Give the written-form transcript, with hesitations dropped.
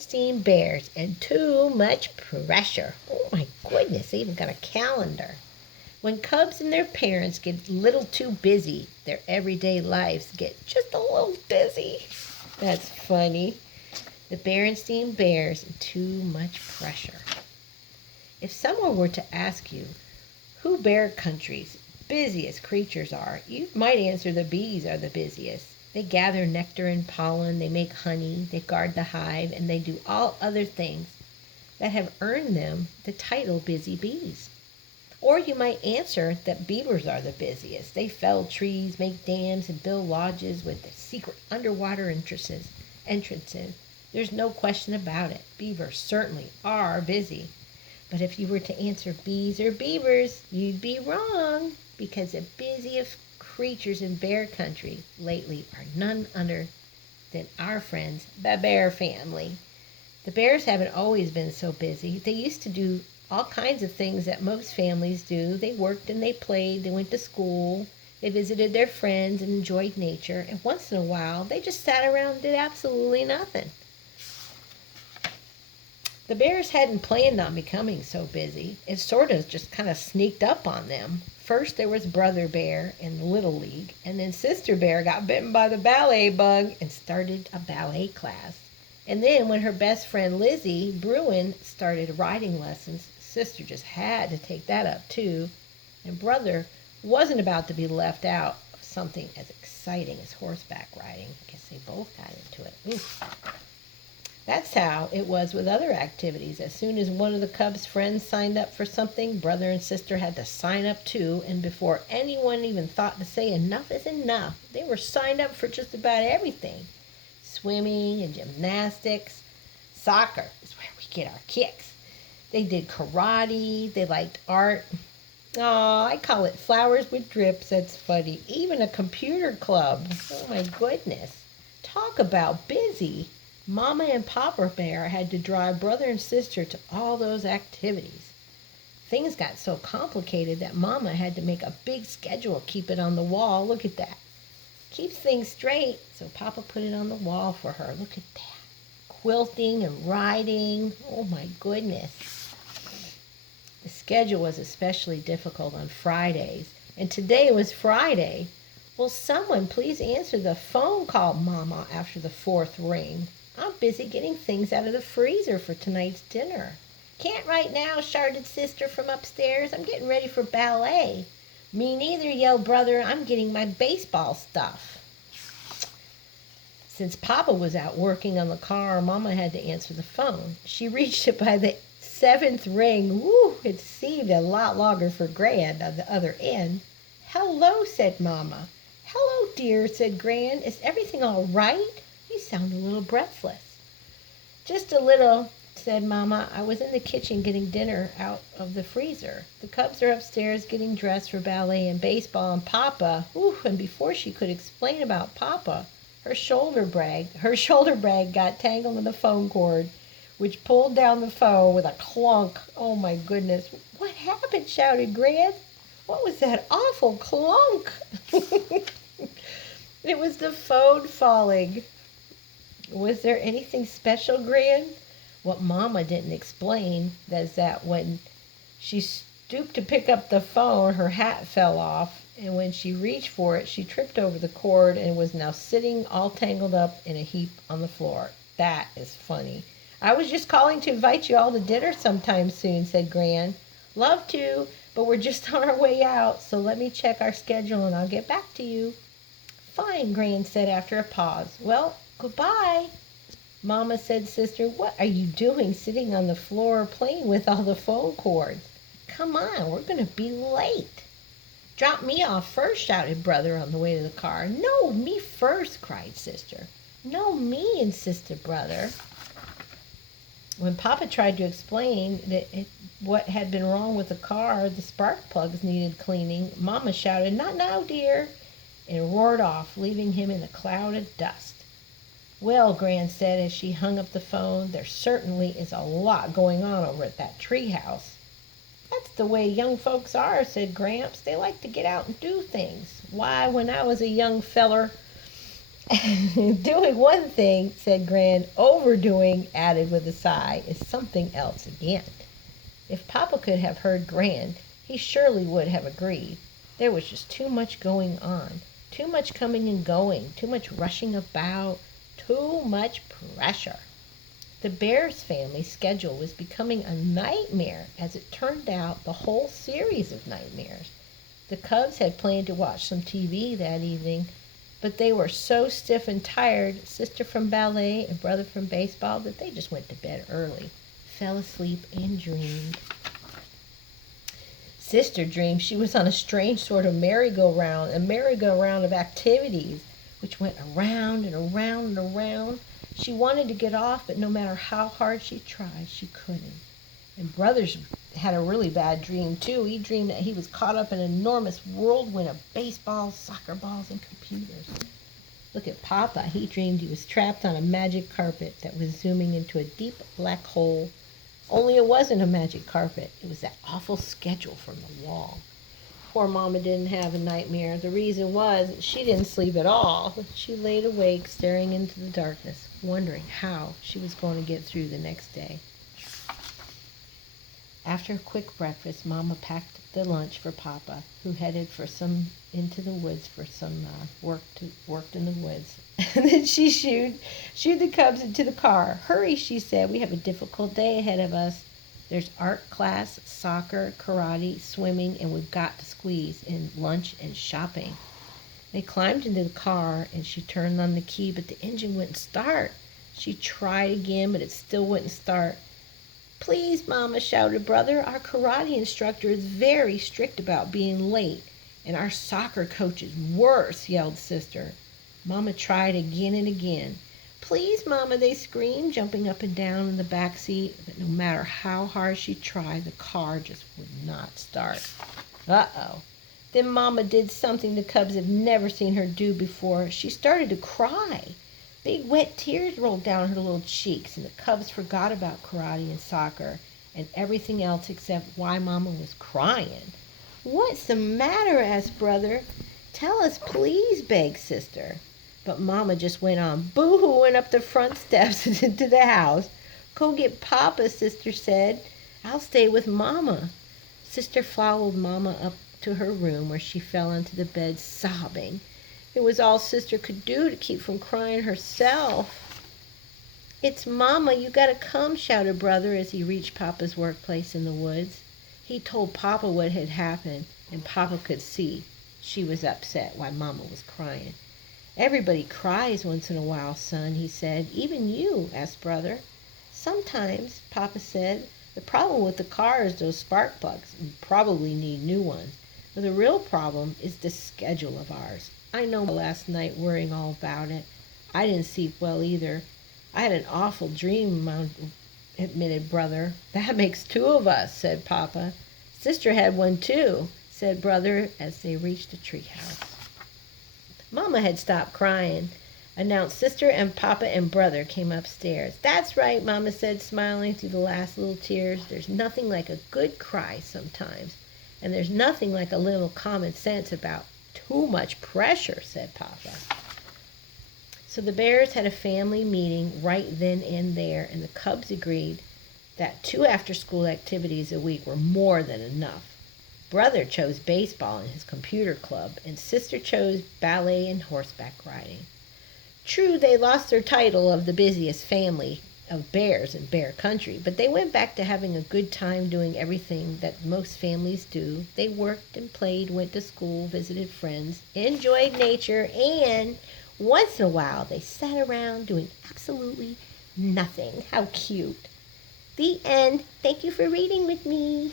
Berenstain Bears and too much pressure. Oh my goodness, they even got a calendar. When cubs and their parents get a little too busy, their everyday lives get just a little busy. That's funny. The Berenstain Bears and too much pressure. If someone were to ask you who bear country's busiest creatures are, you might answer the bees are the busiest. They gather nectar and pollen, they make honey, they guard the hive, and they do all other things that have earned them the title busy bees. Or you might answer that beavers are the busiest. They fell trees, make dams, and build lodges with the secret underwater entrances. There's no question about it. Beavers certainly are busy. But if you were to answer bees or beavers, you'd be wrong, because the busiest creatures in bear country lately are none other than our friends, the bear family. The bears haven't always been so busy. They used to do all kinds of things that most families do. They worked and they played, they went to school, they visited their friends and enjoyed nature, and once in a while they just sat around and did absolutely nothing. The bears hadn't planned on becoming so busy. It sort of just kind of sneaked up on them. First there was Brother Bear in the Little League, and then Sister Bear got bitten by the ballet bug and started a ballet class. And then when her best friend Lizzie Bruin started riding lessons, Sister just had to take that up too. And Brother wasn't about to be left out of something as exciting as horseback riding. I guess they both got into it. Oof. That's how it was with other activities. As soon as one of the cubs' friends signed up for something, brother and sister had to sign up too, and before anyone even thought to say enough is enough, they were signed up for just about everything. Swimming and gymnastics. Soccer is where we get our kicks. They did karate, they liked art. Oh, I call it flowers with drips, that's funny. Even a computer club. Oh my goodness. Talk about busy. Mama and Papa Bear had to drive brother and sister to all those activities. Things got so complicated that Mama had to make a big schedule, keep it on the wall. Look at that. Keeps things straight, so Papa put it on the wall for her. Look at that. Quilting and riding. Oh my goodness. The schedule was especially difficult on Fridays, and today was Friday. Will someone please answer the phone call, Mama, after the fourth ring? I'm busy getting things out of the freezer for tonight's dinner. Can't right now, shouted Sister from upstairs. I'm getting ready for ballet. Me neither, yelled Brother. I'm getting my baseball stuff. Since Papa was out working on the car, Mama had to answer the phone. She reached it by the seventh ring. Woo, it seemed a lot longer for Gran on the other end. Hello, said Mama. Hello, dear, said Gran. Is everything all right? You sound a little breathless. Just a little, said Mama. I was in the kitchen getting dinner out of the freezer. The cubs are upstairs getting dressed for ballet and baseball, and Papa, and before she could explain about Papa, her shoulder brag got tangled in the phone cord, which pulled down the phone with a clunk. Oh my goodness. What happened? Shouted Gran. What was that awful clunk? It was the phone falling. Was there anything special, Gran? What Mama didn't explain is that when she stooped to pick up the phone, her hat fell off, and when she reached for it, she tripped over the cord and was now sitting all tangled up in a heap on the floor. That is funny. I was just calling to invite you all to dinner sometime soon, said Gran. Love to, but we're just on our way out, so let me check our schedule and I'll get back to you. Fine, Gran said after a pause. Well, goodbye. Mama said, Sister, what are you doing sitting on the floor playing with all the phone cords? Come on, we're going to be late. Drop me off first, shouted Brother on the way to the car. No, me first, cried Sister. No, me, insisted Brother. When Papa tried to explain what had been wrong with the car, the spark plugs needed cleaning, Mama shouted, Not now, dear, and roared off, leaving him in a cloud of dust. Well, Gran said as she hung up the phone, there certainly is a lot going on over at that treehouse. That's the way young folks are, said Gramps. They like to get out and do things. Why, when I was a young feller, Doing one thing, said Gran. Overdoing, added with a sigh, is something else again. If Papa could have heard Gran, he surely would have agreed. There was just too much going on, too much coming and going, too much rushing about, too much pressure. The Bears family schedule was becoming a nightmare, as it turned out the whole series of nightmares. The Cubs had planned to watch some TV that evening, but they were so stiff and tired, sister from ballet and brother from baseball, that they just went to bed early, fell asleep, and dreamed. Sister dreamed she was on a strange sort of merry-go-round, a merry-go-round of activities, which went around and around and around. She wanted to get off, but no matter how hard she tried, she couldn't. And Brothers had a really bad dream, too. He dreamed that he was caught up in an enormous whirlwind of baseballs, soccer balls, and computers. Look at Papa. He dreamed he was trapped on a magic carpet that was zooming into a deep black hole. Only it wasn't a magic carpet. It was that awful schedule from the wall. Poor Mama didn't have a nightmare. The reason was she didn't sleep at all. She laid awake, staring into the darkness, wondering how she was going to get through the next day. After a quick breakfast, Mama packed the lunch for Papa, who headed into the woods for some worked in the woods. And then she shooed the Cubs into the car. Hurry, she said. We have a difficult day ahead of us. There's art class, soccer, karate, swimming, and we've got to squeeze in lunch and shopping. They climbed into the car, and she turned on the key, but the engine wouldn't start. She tried again, but it still wouldn't start. Please, Mama, shouted Brother. Our karate instructor is very strict about being late, and our soccer coach is worse, yelled Sister. Mama tried again and again. Please, Mama, they screamed, jumping up and down in the back seat, but no matter how hard she tried, the car just would not start. Uh-oh. Then Mama did something the Cubs had never seen her do before. She started to cry. Big wet tears rolled down her little cheeks, and the Cubs forgot about karate and soccer and everything else except why Mama was crying. What's the matter? Asked Brother. Tell us, please, begged Sister. But Mama just went on boo-hooing up the front steps into the house. Go get Papa, Sister said. I'll stay with Mama. Sister followed Mama up to her room, where she fell into the bed sobbing. It was all Sister could do to keep from crying herself. It's Mama, you gotta come, shouted Brother as he reached Papa's workplace in the woods. He told Papa what had happened, and Papa could see she was upset why Mama was crying. Everybody cries once in a while, son, he said. Even you, asked Brother. Sometimes, Papa said. The problem with the car is those spark plugs. We probably need new ones. But the real problem is the schedule of ours. I know last night worrying all about it. I didn't sleep well either. I had an awful dream, admitted Brother. That makes two of us, said Papa. Sister had one too, said Brother as they reached the treehouse. Mama had stopped crying, announced Sister, and Papa and Brother came upstairs. That's right, Mama said, smiling through the last little tears. There's nothing like a good cry sometimes, and there's nothing like a little common sense about too much pressure, said Papa. So the Bears had a family meeting right then and there, and the Cubs agreed that 2 after-school activities a week were more than enough. Brother chose baseball in his computer club, and Sister chose ballet and horseback riding. True, they lost their title of the busiest family of bears in Bear Country, but they went back to having a good time doing everything that most families do. They worked and played, went to school, visited friends, enjoyed nature, and once in a while they sat around doing absolutely nothing. How cute. The end. Thank you for reading with me.